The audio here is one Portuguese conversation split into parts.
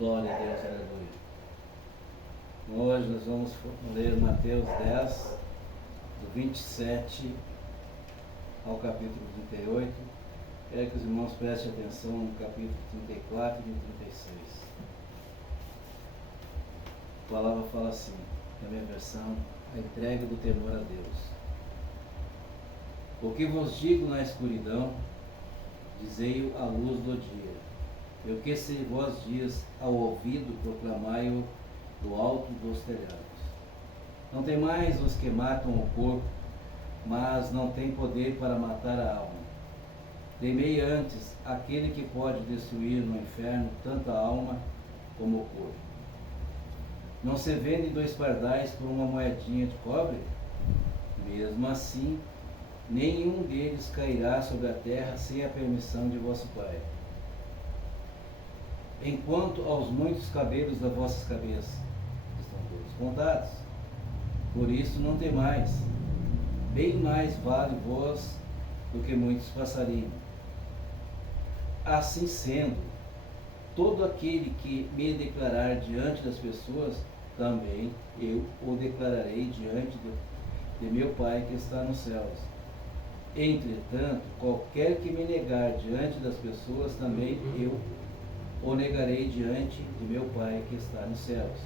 Glória a Deus, aleluia. Hoje nós vamos ler Mateus 10, do 27 ao capítulo 38. Quero que os irmãos prestem atenção no capítulo 34 e 36. A palavra fala assim, na minha versão, a entrega do temor a Deus. O que vos digo na escuridão, dizei-o à luz do dia. E o que se vós dias ao ouvido, proclamai-o do alto dos telhados. Não tem mais os que matam o corpo, mas não tem poder para matar a alma. Temei antes aquele que pode destruir no inferno tanto a alma como o corpo. Não se vende 2 pardais por uma moedinha de cobre? Mesmo assim, nenhum deles cairá sobre a terra sem a permissão de vosso Pai. Enquanto aos muitos cabelos das vossas cabeças estão todos contados. Por isso não temais, bem mais vale vós do que muitos passarinhos. Assim sendo, todo aquele que me declarar diante das pessoas, também eu o declararei diante de meu Pai que está nos céus. Entretanto, qualquer que me negar diante das pessoas, também eu o negarei diante de meu Pai que está nos céus.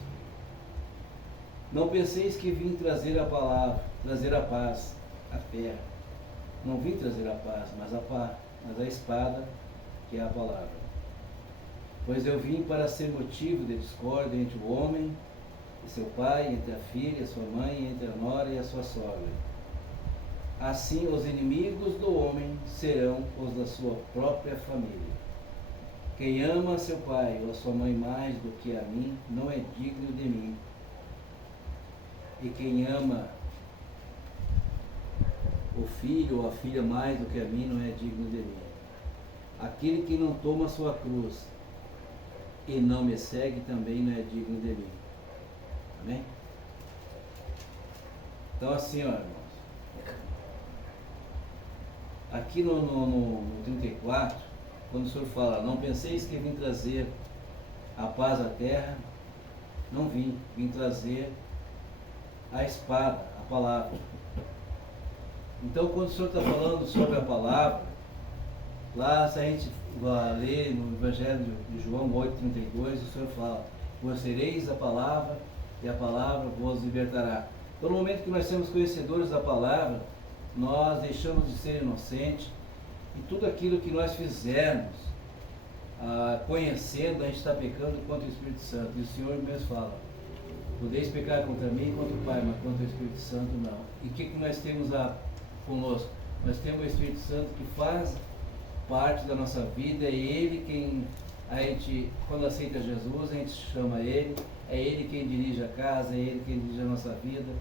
Não penseis que vim trazer a palavra, trazer a paz à terra. Não vim trazer a paz, mas a espada, que é a palavra. Pois eu vim para ser motivo de discórdia entre o homem e seu pai, entre a filha e sua mãe, entre a nora e a sua sogra. Assim os inimigos do homem serão os da sua própria família. Quem ama seu pai ou a sua mãe mais do que a mim, não é digno de mim. E quem ama o filho ou a filha mais do que a mim, não é digno de mim. Aquele que não toma sua cruz e não me segue, também não é digno de mim. Amém? Então assim, ó, irmãos. Aqui no 34, quando o Senhor fala, não penseis que vim trazer a paz à terra, não vim trazer a espada, a palavra. Então, quando o Senhor está falando sobre a palavra, lá se a gente vai ler no Evangelho de João 8,32, o Senhor fala, conhecereis a palavra e a palavra vos libertará. Então, no momento que nós somos conhecedores da palavra, nós deixamos de ser inocentes e tudo aquilo que nós fizermos, conhecendo, a gente está pecando contra o Espírito Santo. E o Senhor mesmo fala, podeis pecar contra mim e contra o Pai, mas contra o Espírito Santo não. E o que nós temos conosco? Nós temos o Espírito Santo que faz parte da nossa vida, é Ele quem a gente, quando aceita Jesus, a gente chama Ele, é Ele quem dirige a casa, é Ele quem dirige a nossa vida,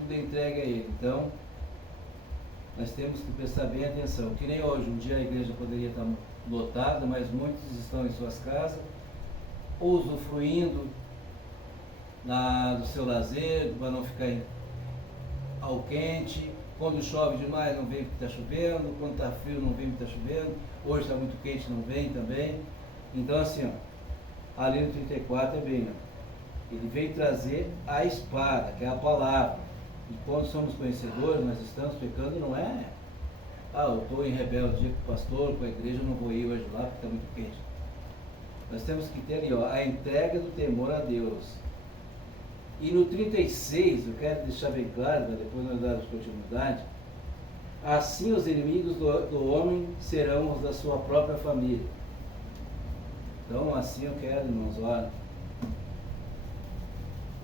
tudo entrega a Ele. Então, nós temos que prestar bem atenção, que nem hoje, um dia a igreja poderia estar lotada, mas muitos estão em suas casas, usufruindo do seu lazer, para não ficar ao quente. Quando chove demais, não vem porque está chovendo. Quando está frio, não vem porque está chovendo. Hoje está muito quente, não vem também. Então assim, ó, ali no 34 é bem, ó, ele veio trazer a espada, que é a palavra. E quando somos conhecedores, nós estamos pecando, não é, eu estou em rebeldia com o pastor, com a igreja, eu não vou ir hoje lá porque está muito quente. Nós temos que ter ali, ó, a entrega do temor a Deus. E no 36, eu quero deixar bem claro, para depois nós darmos continuidade, assim os inimigos do homem serão os da sua própria família. Então assim eu quero, irmãos, olha,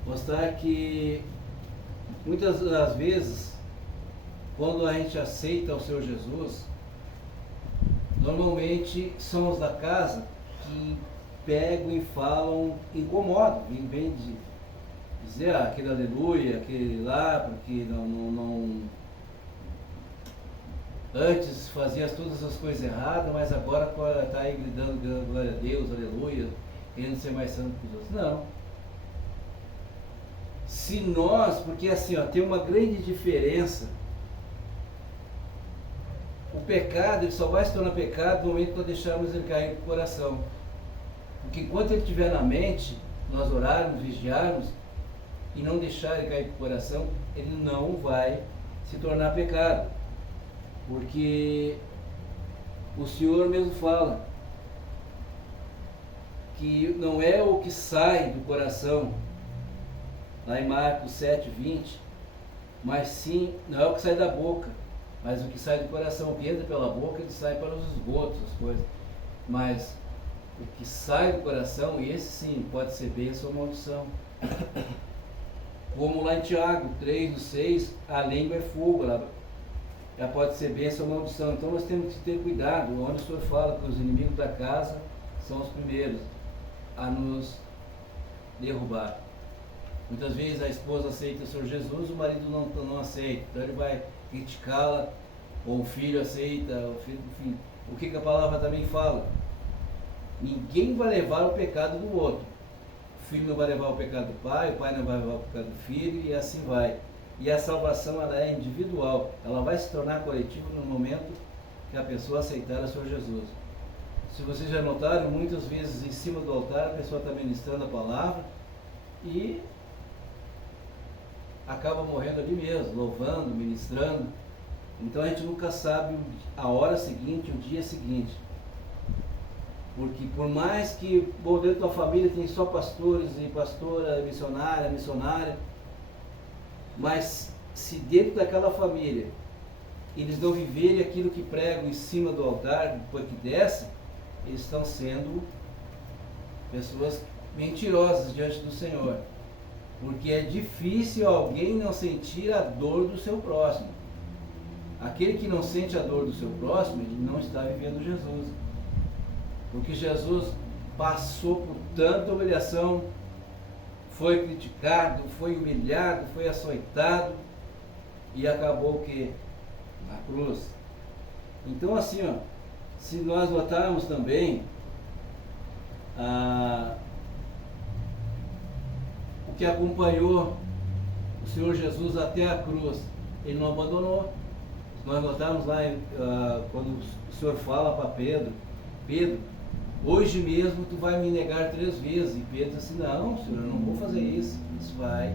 mostrar que muitas das vezes, quando a gente aceita o Senhor Jesus, normalmente são os da casa que pegam e falam, incomodam, vem de dizer aquele aleluia, aquele lá, porque não antes fazia todas as coisas erradas, mas agora está aí gritando glória a Deus, aleluia, querendo ser mais santo que os outros. Não. Se nós, porque assim, ó, tem uma grande diferença. O pecado, ele só vai se tornar pecado no momento que nós deixarmos ele cair no coração. O Porque enquanto ele estiver na mente, nós orarmos, vigiarmos e não deixar ele cair para o coração, ele não vai se tornar pecado. Porque o Senhor mesmo fala que não é o que sai do coração, lá em Marcos 7:20, mas sim, não é o que sai da boca, mas o que sai do coração. O que entra pela boca, ele sai para os esgotos, as coisas. Mas o que sai do coração, esse sim, pode ser bênção ou maldição. Como lá em Tiago 3:6, a língua é fogo, ela pode ser bênção ou maldição. Então nós temos que ter cuidado, onde o Senhor fala que os inimigos da casa são os primeiros a nos derrubar. Muitas vezes a esposa aceita o Senhor Jesus, o marido não aceita, então ele vai criticá-la, ou o filho aceita, enfim. O que a palavra também fala? Ninguém vai levar o pecado do outro. O filho não vai levar o pecado do pai, o pai não vai levar o pecado do filho, e assim vai. E a salvação, ela é individual, ela vai se tornar coletiva no momento que a pessoa aceitar o Senhor Jesus. Se vocês já notaram, muitas vezes em cima do altar a pessoa está ministrando a palavra e acaba morrendo ali mesmo, louvando, ministrando. Então a gente nunca sabe a hora seguinte, o dia seguinte. Porque por mais que dentro da família tem só pastores e pastora, missionária, mas se dentro daquela família eles não viverem aquilo que pregam em cima do altar, depois que desce, eles estão sendo pessoas mentirosas diante do Senhor. Porque é difícil alguém não sentir a dor do seu próximo. Aquele que não sente a dor do seu próximo, ele não está vivendo Jesus. Porque Jesus passou por tanta humilhação, foi criticado, foi humilhado, foi açoitado e acabou o quê? Na cruz. Então assim, se nós notarmos também o que acompanhou o Senhor Jesus até a cruz, ele não abandonou. Nós notamos lá quando o Senhor fala para Pedro, hoje mesmo tu vai me negar 3 vezes. E Pedro disse assim, não, Senhor, eu não vou fazer isso. Isso vai.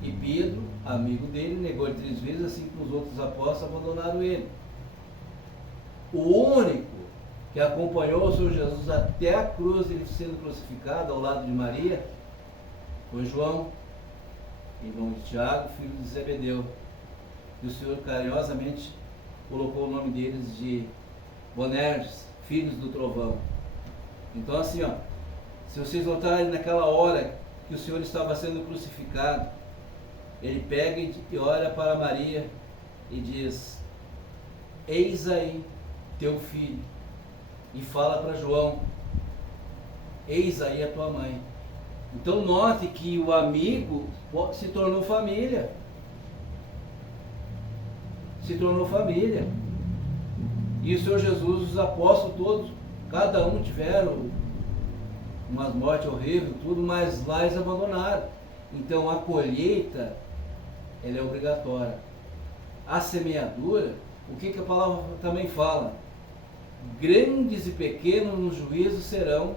E Pedro, amigo dele, negou ele 3 vezes, assim como os outros apóstolos abandonaram ele. O único que acompanhou o Senhor Jesus até a cruz, ele sendo crucificado ao lado de Maria, foi João, irmão de Tiago, filho de Zebedeu. E o Senhor carinhosamente colocou o nome deles de Boanerges, filhos do trovão. Então assim, se vocês notarem naquela hora que o Senhor estava sendo crucificado, ele pega e olha para Maria e diz, eis aí teu filho. E fala para João, eis aí a tua mãe. Então note que o amigo se tornou família. Se tornou família. E o Senhor Jesus, os apóstolos todos, cada um tiveram umas mortes horríveis, tudo, mas lá eles abandonaram. Então a colheita, ela é obrigatória. A semeadura, o que a palavra também fala? Grandes e pequenos no juízo serão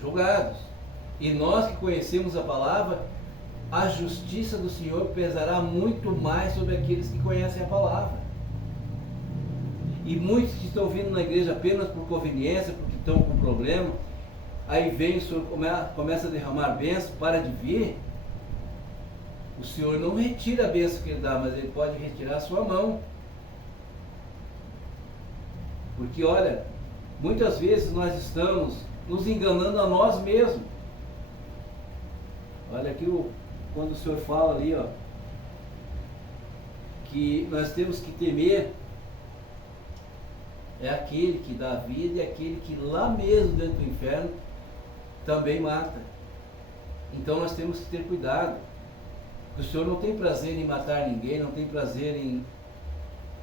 julgados. E nós que conhecemos a palavra, a justiça do Senhor pesará muito mais sobre aqueles que conhecem a palavra. E muitos que estão vindo na igreja apenas por conveniência, porque estão com problema, aí vem o Senhor, começa a derramar bênção, para de vir. O Senhor não retira a bênção que Ele dá, mas Ele pode retirar a sua mão. Porque olha, muitas vezes nós estamos nos enganando a nós mesmos. Olha aqui quando o Senhor fala ali, que nós temos que temer é aquele que dá vida e aquele que lá mesmo dentro do inferno também mata. Então nós temos que ter cuidado. O Senhor não tem prazer em matar ninguém, não tem prazer em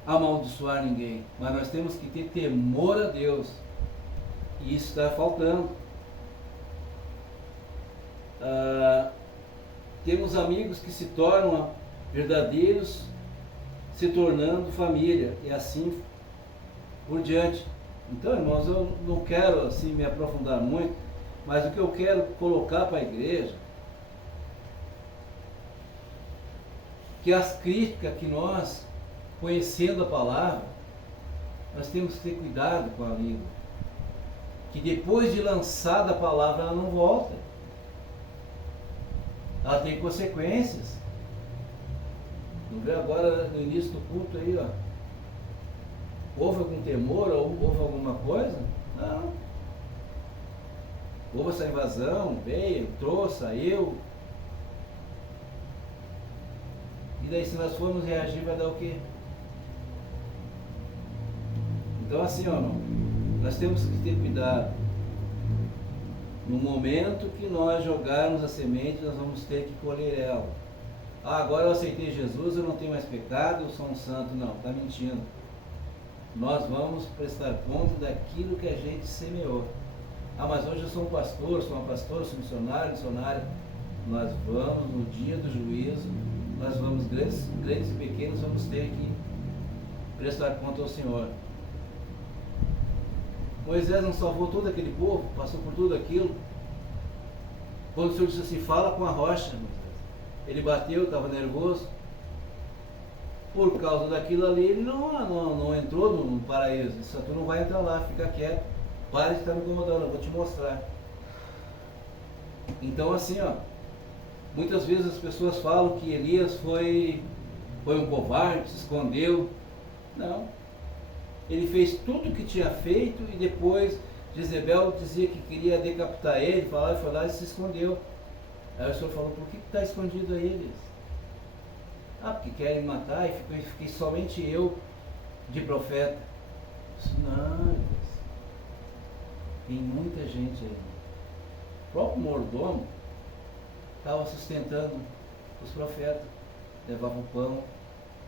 amaldiçoar ninguém, mas nós temos que ter temor a Deus, e isso está faltando. Temos amigos que se tornam verdadeiros, se tornando família, e assim por diante. Então, irmãos, eu não quero assim me aprofundar muito, mas o que eu quero colocar para a igreja, que as críticas que nós, conhecendo a palavra, nós temos que ter cuidado com a língua. Que depois de lançada a palavra, ela não volta. Ela tem consequências. Não vê agora no início do culto aí, ó. Houve algum temor, ou houve alguma coisa? Não. Houve essa invasão, veio, entrou, saiu. E daí se nós formos reagir, vai dar o quê? Então assim, ó, não, nós temos que ter cuidado. No momento que nós jogarmos a semente, nós vamos ter que colher ela. Ah, agora eu aceitei Jesus, eu não tenho mais pecado, eu sou um santo. Não, está mentindo. Nós vamos prestar conta daquilo que a gente semeou. Ah, mas hoje eu sou um pastor, sou uma pastora, sou missionário, missionária. Nós vamos, no dia do juízo, nós vamos, grandes e pequenos, vamos ter que prestar conta ao Senhor. Moisés não salvou todo aquele povo, passou por tudo aquilo. Quando o Senhor disse assim, fala com a rocha, Moisés. Ele bateu, estava nervoso. Por causa daquilo ali, ele não entrou no paraíso. Ele disse, tu não vai entrar lá, fica quieto. Para de estar me incomodando, eu vou te mostrar. Então assim, ó, muitas vezes as pessoas falam que Elias foi um covarde, se escondeu. Não. Ele fez tudo o que tinha feito e depois Jezebel dizia que queria decapitar ele, foi lá e se escondeu. Aí o Senhor falou, por que está escondido aí, Elias? Ah, porque querem me matar e fiquei somente eu de profeta. Disse, não, Elias, tem muita gente aí. O próprio mordomo estava sustentando os profetas. Levava o pão,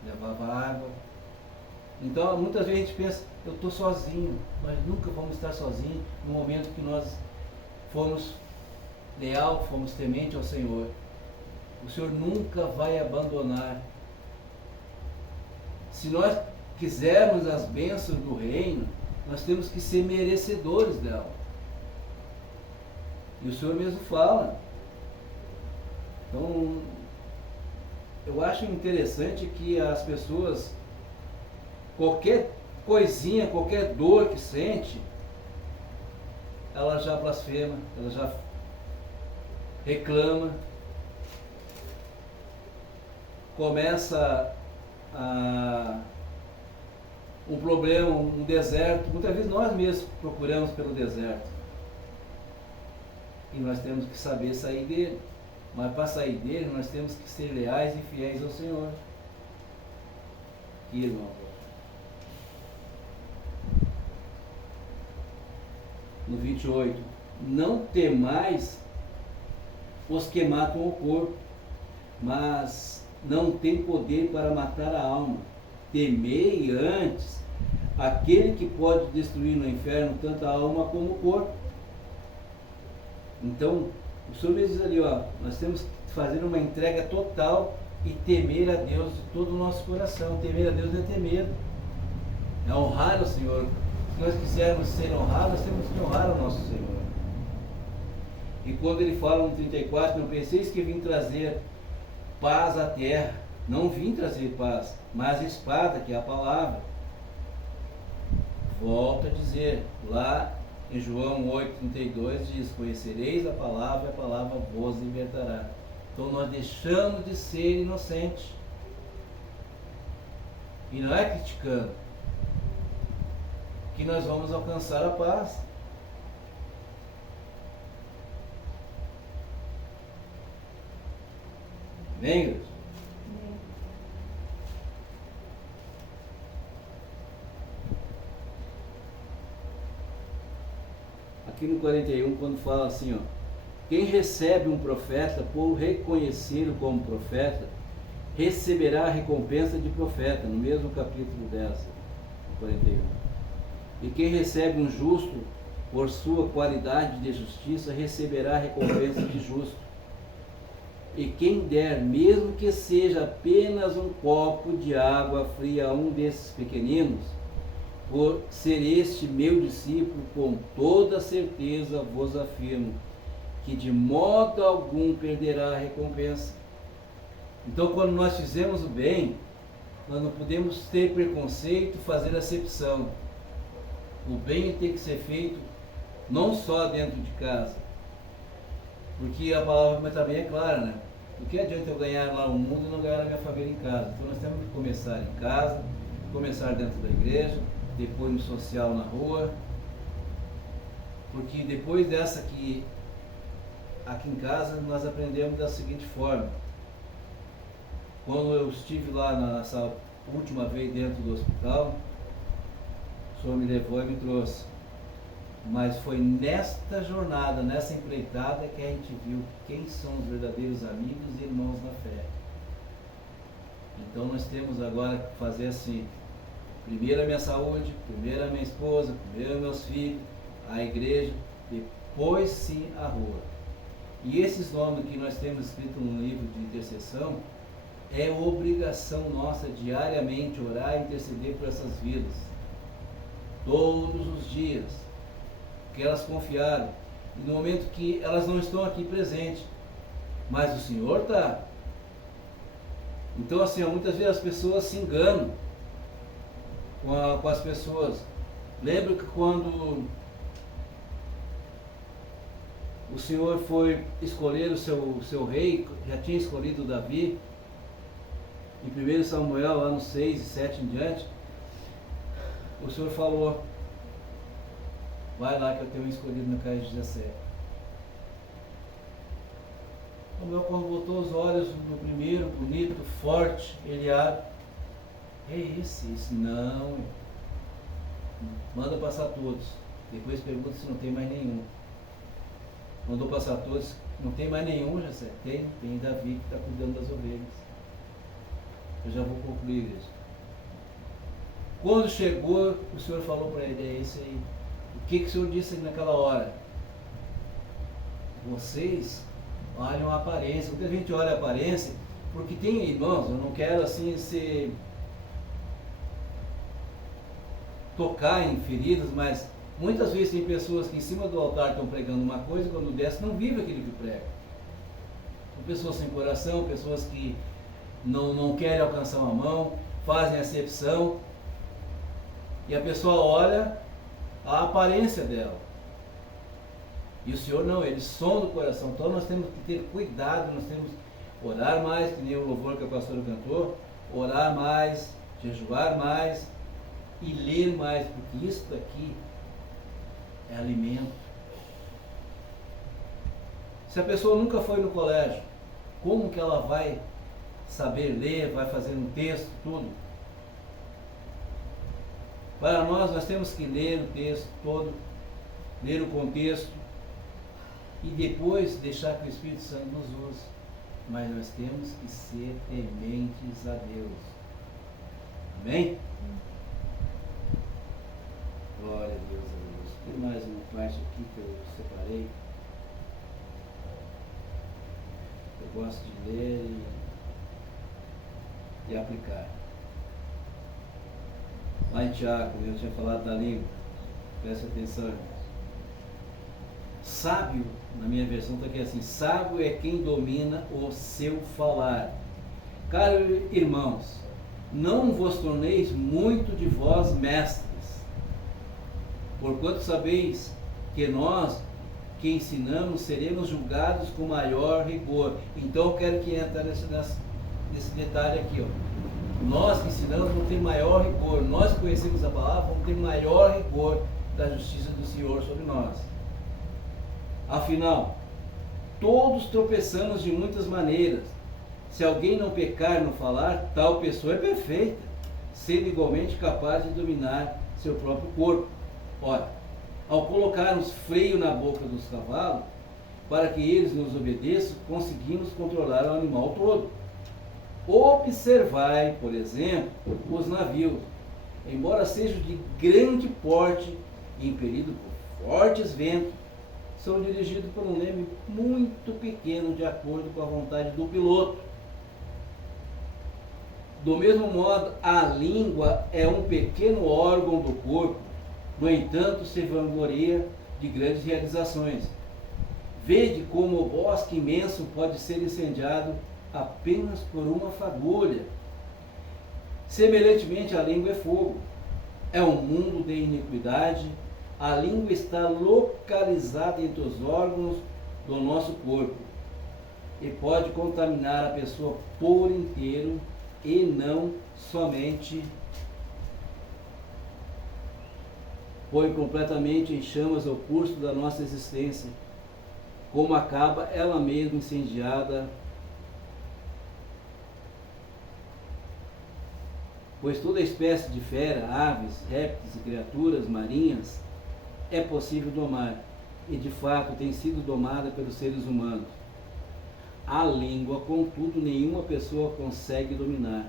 levava a água. Então, muitas vezes a gente pensa, eu estou sozinho, mas nunca vamos estar sozinhos no momento que nós formos leal, fomos temente ao Senhor. O Senhor nunca vai abandonar. Se nós quisermos as bênçãos do reino, nós temos que ser merecedores dela. E o Senhor mesmo fala. Então, eu acho interessante que as pessoas, qualquer coisinha, qualquer dor que sente, ela já blasfema, ela já reclama, começa um problema, um deserto. Muitas vezes nós mesmos procuramos pelo deserto e nós temos que saber sair dele, mas para sair dele nós temos que ser leais e fiéis ao Senhor. Que irmão, no 28, não temais os que matam o corpo, mas não tem poder para matar a alma. Temei antes aquele que pode destruir no inferno tanto a alma como o corpo. Então, o Senhor me diz ali, ó, nós temos que fazer uma entrega total e temer a Deus de todo o nosso coração. Temer a Deus é ter medo, é honrar o Senhor. Se nós quisermos ser honrados, nós temos que honrar o nosso Senhor. E quando ele fala no 34, não penseis que vim trazer paz à terra. Não vim trazer paz, mas espada, que é a palavra. Volto a dizer, lá em João 8,32 diz, conhecereis a palavra vos libertará. Então nós deixamos de ser inocentes. E não é criticando que nós vamos alcançar a paz. Vem, igreja? Aqui no 41, quando fala assim, ó, quem recebe um profeta por reconhecê-lo como profeta, receberá a recompensa de profeta, no mesmo capítulo 10, 41. E quem recebe um justo por sua qualidade de justiça, receberá a recompensa de justo. E quem der, mesmo que seja apenas um copo de água fria a um desses pequeninos, por ser este meu discípulo, com toda certeza vos afirmo, que de modo algum perderá a recompensa. Então, quando nós fizemos o bem, nós não podemos ter preconceito, fazer acepção. O bem tem que ser feito não só dentro de casa, porque a palavra também é clara, né? O que adianta eu ganhar lá no mundo e não ganhar a minha família em casa? Então nós temos que começar em casa, começar dentro da igreja, depois no social na rua, porque depois dessa aqui em casa nós aprendemos da seguinte forma. Quando eu estive lá nessa última vez dentro do hospital, o Senhor me levou e me trouxe. Mas foi nesta jornada, nessa empreitada, que a gente viu quem são os verdadeiros amigos e irmãos na fé. Então nós temos agora que fazer assim: primeiro a minha saúde, primeiro a minha esposa, primeiro meus filhos, a igreja, depois sim a rua. E esses nomes que nós temos escrito no livro de intercessão, é obrigação nossa diariamente orar e interceder por essas vidas. Todos os dias. Que elas confiaram. E no momento que elas não estão aqui presentes, mas o Senhor está. Então assim, muitas vezes as pessoas se enganam com as pessoas. Lembro que quando o Senhor foi escolher o seu rei, já tinha escolhido Davi, em 1 Samuel, lá no 6 e 7 em diante, o Senhor falou: vai lá que eu tenho escolhido na casa de Jessé. Samuel, quando botou os olhos no primeiro, bonito, forte, Eliabe, é esse? Não, manda passar todos. Depois pergunta se não tem mais nenhum. Mandou passar todos, não tem mais nenhum, Jessé? Tem Davi que está cuidando das ovelhas. Eu já vou concluir isso. Quando chegou, o Senhor falou para ele: é esse aí. O que o Senhor disse naquela hora? Vocês olham a aparência. Muita gente olha a aparência, porque tem irmãos, eu não quero assim tocar em feridas, mas muitas vezes tem pessoas que em cima do altar estão pregando uma coisa e quando desce não vive aquilo que prega. São pessoas sem coração, pessoas que não querem alcançar uma mão, fazem acepção, e a pessoa olha a aparência dela. E o Senhor não, Ele sonda o coração. Então nós temos que ter cuidado, nós temos que orar mais, que nem o louvor que a pastora cantou, orar mais, jejuar mais e ler mais, porque isso daqui é alimento. Se a pessoa nunca foi no colégio, como que ela vai saber ler, vai fazer um texto, tudo? Para nós temos que ler o texto todo, ler o contexto e depois deixar que o Espírito Santo nos use. Mas nós temos que ser tementes a Deus. Amém? Glória a Deus, a Deus. Tem mais uma parte aqui que eu separei. Eu gosto de ler e aplicar. Lá em Tiago, eu tinha falado da língua. Preste atenção, irmãos. Sábio, na minha versão está aqui assim: sábio é quem domina o seu falar. Caros irmãos, não vos torneis muito de vós mestres, porquanto sabeis que nós que ensinamos seremos julgados com maior rigor. Então eu quero que entre nesse detalhe aqui, ó. Nós que ensinamos vamos ter maior rigor, nós que conhecemos a palavra vamos ter maior rigor da justiça do Senhor sobre nós. Afinal, todos tropeçamos de muitas maneiras. Se alguém não pecar no falar, tal pessoa é perfeita, sendo igualmente capaz de dominar seu próprio corpo. Ora, ao colocarmos freio na boca dos cavalos, para que eles nos obedeçam, conseguimos controlar o animal todo. Observai, por exemplo, os navios. Embora sejam de grande porte e impelidos por fortes ventos, são dirigidos por um leme muito pequeno, de acordo com a vontade do piloto. Do mesmo modo, a língua é um pequeno órgão do corpo, no entanto, se vangloria de grandes realizações. Vede como o bosque imenso pode ser incendiado apenas por uma fagulha. Semelhantemente, a língua é fogo. É um mundo de iniquidade. A língua está localizada entre os órgãos do nosso corpo e pode contaminar a pessoa por inteiro e não somente põe completamente em chamas o curso da nossa existência, como acaba ela mesma incendiada, pois toda espécie de fera, aves, répteis e criaturas marinhas é possível domar, e de fato tem sido domada pelos seres humanos. A língua, contudo, nenhuma pessoa consegue dominar.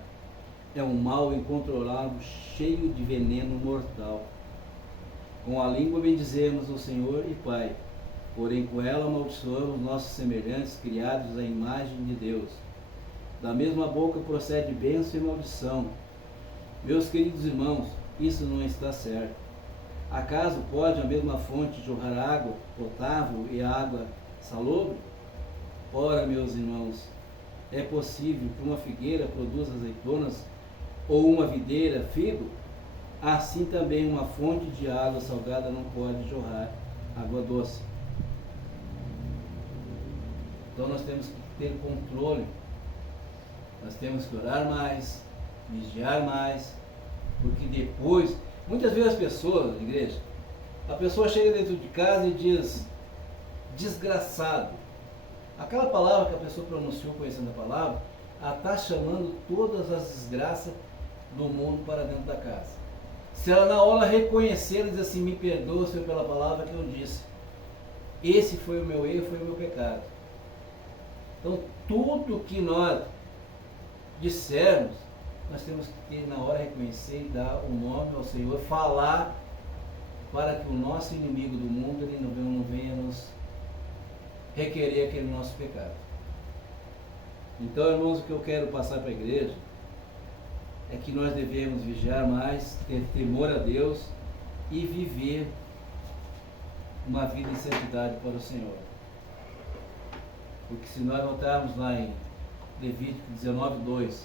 É um mal incontrolável, cheio de veneno mortal. Com a língua bendizemos o Senhor e Pai, porém com ela amaldiçoamos nossos semelhantes, criados à imagem de Deus. Da mesma boca procede bênção e maldição. Meus queridos irmãos, isso não está certo. Acaso pode a mesma fonte jorrar água potável e água salobre? Ora, meus irmãos, é possível que uma figueira produza azeitonas ou uma videira figo? Assim também uma fonte de água salgada não pode jorrar água doce. Então nós temos que ter controle, nós temos que orar mais, vigiar mais, porque depois, muitas vezes as pessoas, igreja, a pessoa chega dentro de casa e diz, desgraçado. Aquela palavra que a pessoa pronunciou conhecendo a palavra, ela está chamando todas as desgraças do mundo para dentro da casa. Se ela na hora reconhecer e dizer assim, me perdoa, Senhor, pela palavra que eu disse. Esse foi o meu erro, foi o meu pecado. Então, tudo que nós dissermos, nós temos que ter na hora reconhecer e dar o nome ao Senhor, falar para que o nosso inimigo do mundo ele não venha nos requerer aquele nosso pecado. Então, irmãos, o que eu quero passar para a igreja é que nós devemos vigiar mais, ter temor a Deus e viver uma vida em santidade para o Senhor. Porque se nós notarmos lá em Levítico 19:2,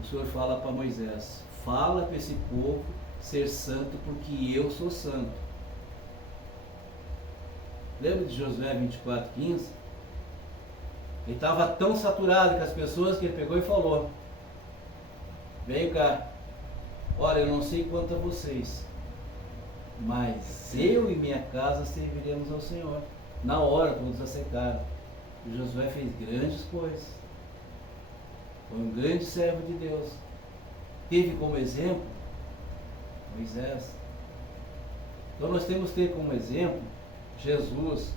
o Senhor fala para Moisés, fala para esse povo ser santo porque eu sou santo. Lembra de Josué 24:15? Ele estava tão saturado com as pessoas que ele pegou e falou, vem cá, olha, eu não sei quanto a vocês, mas eu e minha casa serviremos ao Senhor. Na hora todos aceitaram. E Josué fez grandes coisas. Foi um grande servo de Deus. Teve como exemplo Moisés. Então nós temos que ter como exemplo Jesus,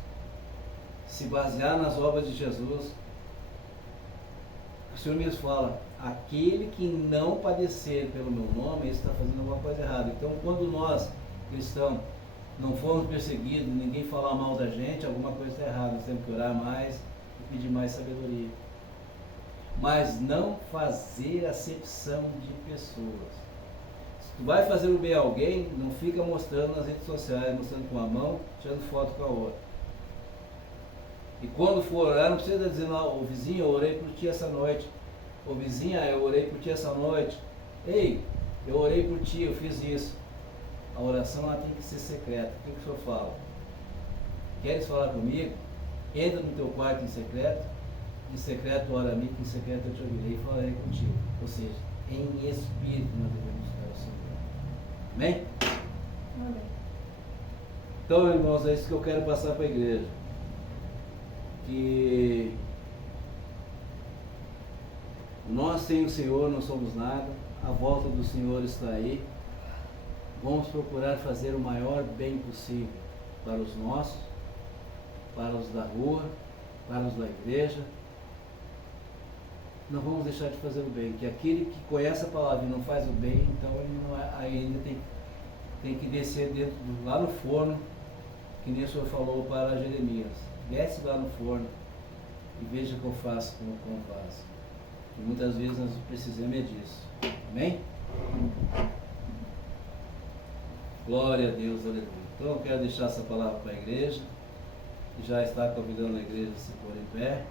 se basear nas obras de Jesus. O Senhor mesmo fala, aquele que não padecer pelo meu nome, ele está fazendo alguma coisa errada. Então quando nós, cristãos, não formos perseguidos, ninguém falar mal da gente, alguma coisa está errada. Nós temos que orar mais e pedir mais sabedoria. Mas não fazer acepção de pessoas. Se tu vai fazer o bem a alguém, não fica mostrando nas redes sociais, mostrando com a mão, tirando foto com a outra. E quando for orar, não precisa dizer, não, ô vizinho, eu orei por ti essa noite. Ô vizinha, eu orei por ti essa noite. Ei, eu orei por ti, eu fiz isso. A oração ela tem que ser secreta. O que o Senhor fala? Queres falar comigo? Entra no teu quarto em secreto ora a mim, que em secreto eu te ouvirei e falarei contigo. Ou seja, em espírito nós devemos buscar o Senhor. Amém? Amém. Então, irmãos, é isso que eu quero passar para a igreja. Que nós sem o Senhor não somos nada, a volta do Senhor está aí. Vamos procurar fazer o maior bem possível para os nossos, para os da rua, para os da igreja. Não vamos deixar de fazer o bem, que aquele que conhece a palavra e não faz o bem, então ele não é, ainda tem que descer lá no forno, que nem o Senhor falou para Jeremias. Desce lá no forno e veja o que eu faço, como faço. E muitas vezes nós precisamos é disso. Amém? Glória a Deus, aleluia. Então eu quero deixar essa palavra para a igreja. E já está convidando a igreja a se pôr em pé.